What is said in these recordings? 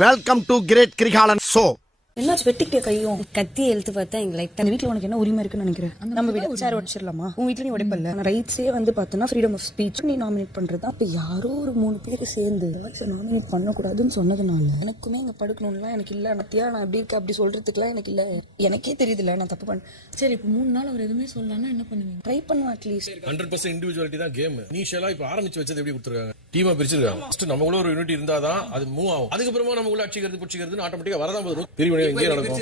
Welcome to great Kirikalan show என்னாச்சு வெட்டிக்கிட்டே கையும்? கத்தி எழுத்து பார்த்தா எங்க லைட்டா அந்த வீட்ல உனக்கு என்ன உரிமை இருக்குன்னு நினைக்கிறேன்? நம்ம வீடு சார் உடச்சிடலாமா? உன் வீட்ல நீ உடைப்பல்ல. ரைட்ஸே வந்து பார்த்தோன்னா ஃப்ரீடம் ஆஃப் ஸ்பீச் நீ நாமினேட் பண்றது? அப்ப யாரோ ஒரு மூணு பேர் சேர்ந்து நாமினேட் பண்ணக்கூடாதுன்னு சொன்னதுனால எனக்குமே இங்க படுக்கணும்லாம் எனக்கு இல்ல. நத்தியா நான் எப்படி இருக்கேன் அப்படி சொல்றதுக்குலாம் எனக்கு இல்ல. எனக்கே தெரியுதுல்ல. நான் தப்பு பண்ண சரி இப்போ மூணு நாள் அவர் எதுவுமே சொல்லலன்னா என்ன பண்ணுவீங்க? ட்ரை பண்ணுவேன் at least hundred percent individuality தான் கேம் நீஷலா இப்ப ஆரம்பிச்சு வச்சது எப்படி கொடுத்துருக்காங்க? டீமா பிரிச்சிருக்காங்க. ஃபர்ஸ்ட் நமக்குள்ள ஒரு யூனிட்டி இருந்தாதான் அது மூவ் ஆகும். அதுக்கப்புறமா நம்ம உள்ள அடிச்சுக்கிறது பிடிச்சிக்கிறது ஆட்டோமேட்டிக்கா வரதான் போதும் பெரிய எங்கே நடக்கும்.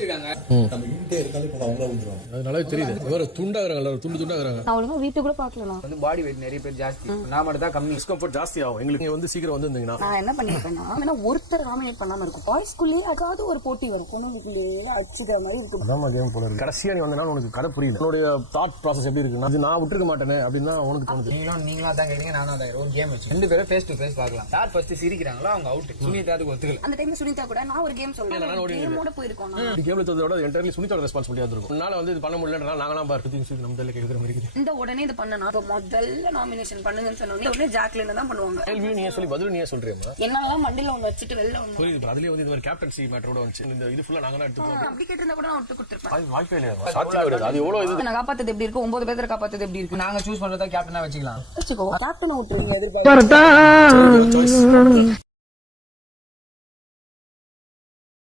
அது நல்லாவே தெரியுது. வேற துண்டாகிறாங்க துண்டு துண்டாகிறாங்க. ஒழுங்கா வீட்டு கூட பாக்கலாம் வந்து பாடி வெயிட் நிறைய பேர் ஜாஸ்தி. நான் மட்டும் தான் கம்மி. டிஸ்கம்ஃபர்ட் ஜாஸ்தி ஆகும். எங்களுக்கு இங்க வந்து சீக்கிரம் வந்திருந்தீங்கன்னா. நான் என்ன பண்ணிருப்பேன்னா வேணா ஒருத்தர் நாமினேட் பண்ணாம இருக்கும். பாய்ஸ்குள்ளேயே அதாவது ஒரு போட்டி வரும். பொண்ணுங்களுக்குள்ளேயே அடிச்சுக்கிற மாதிரி இருக்கும். அதான் கேம் போல இருக்கு. கடைசியா நீ வந்தனால உனக்கு கதை புரியுது உன்னுடைய தாட் ப்ராசஸ் எப்படி இருக்கு அது நான் விட்டுருக்க மாட்டேனே அப்படின்னு தான் உனக்கு தோணுது. நீங்களும் நீங்களும் தான் கேட்டீங்க நானும் தான் ஒரு கேம் வச்சு. ரெண்டு பேரும் ஃபேஸ் டு ஃபேஸ் பார்க்கலாம். யார் ஃபர்ஸ்ட் சிரிக்கிறாங்களோ? அவங்க அவுட் சுனிதா அதுக்கு ஒத்துக்கல. அந்த டைம்ல சுனிதா கூட நான் ஒரு கேம் சொல்றேன். கேமோட போயிருக்கோம் நான். இப்படி கேபிள் தந்தோட என்டையர்லி சுனிதோட ரெஸ்பான்சிபிலிட்டியா இருக்கும் உன்னால வந்து இது பண்ண முடியலன்றனால நாங்களாம் பார்த்து சொல்லி நம்ம தெரியல கேட்குற மாதிரி இருக்குது. இந்த உடனே இது பண்ணனா இப்ப முதல்ல நாமினேஷன் பண்ணுங்கன்னு சொன்னோடனே உடனே ஜாக்லின் தான் பண்ணுவாங்க. கேள்வியும் நீயே சொல்லி பதிலும் நீயே சொல்றியம்மா? என்னெல்லாம் மண்டில ஒண்ணு வச்சுட்டு வெளில ஒண்ணு. புரியுது. அதுலயே வந்து இந்த மாதிரி கேப்டன்சி மேட்டரோட வந்துச்சு. இந்த இது ஃபுல்லா நாங்க தான் எடுத்துப்போம் அப்படி கேட்டிருந்தா கூட நான் விட்டு கொடுத்துருப்பேன். அது வாய்ப்பே இல்லையா? சாத்தியம் கிடையாது அது எவ்வளவு இது? நான் காப்பாத்தது எப்படி இருக்கு? ஒன்பது பேர் காப்பாத்தது எப்படி இருக்கு? நாங்க சூஸ் பண்றதா கேப்டனா வச்சுக்கலாம். வச்சுக்கோ. கேப்டனை விட்டுருங்க. எதிர்பார்க்க 嗯嗯嗯嗯